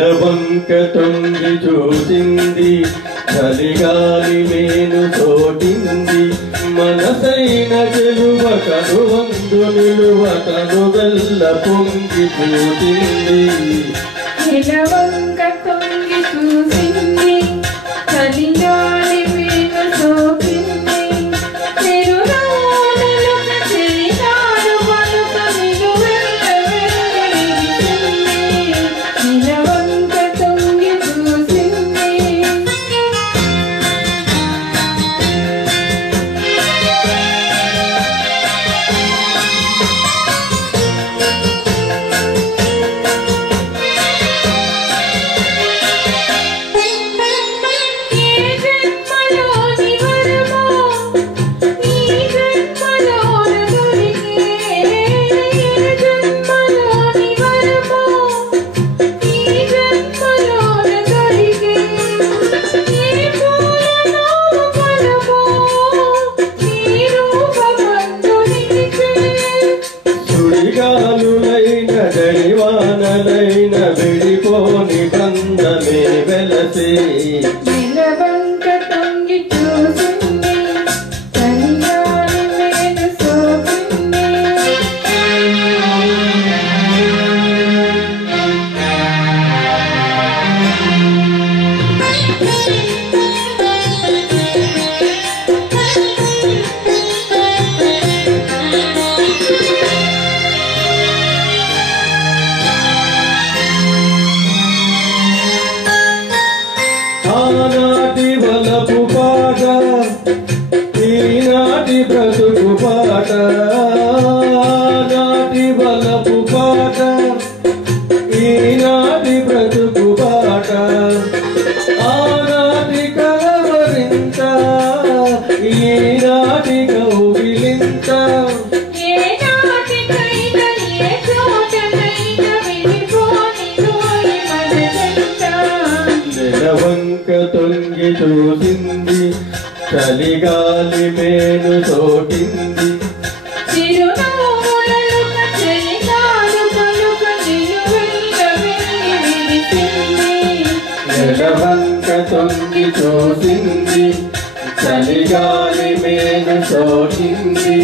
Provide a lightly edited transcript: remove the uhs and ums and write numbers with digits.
నెలవంక తొంగి చూసింది చలిగాలి మేను తోటింది మనసైన చెలువ కనువందు నిలువ తను వెల్ల పొంగి చూసింది నెలవంక తొంగి చూసింది చలిగాలి మేను తోటింది సుడిగాలులైన జడివానలైన విడిపోని బంధమే వెలసే నెలవంక తొంగి చూసింది చలిగాలి మేను సోకింది ఆనాటి వలపు పాట ఈనాటి బ్రతుకు పాట ఆనాటి వలపు పాట ఈనాటి బ్రతుకు పాట ఆనాటి కలవరింత ఈనాటి కౌగిలింత నెలవంక తొంగి చూసింది చలిగాలి మేను తోటింది నెలవంక తొంగి చూసింది చలిగాలి మేను తోటింది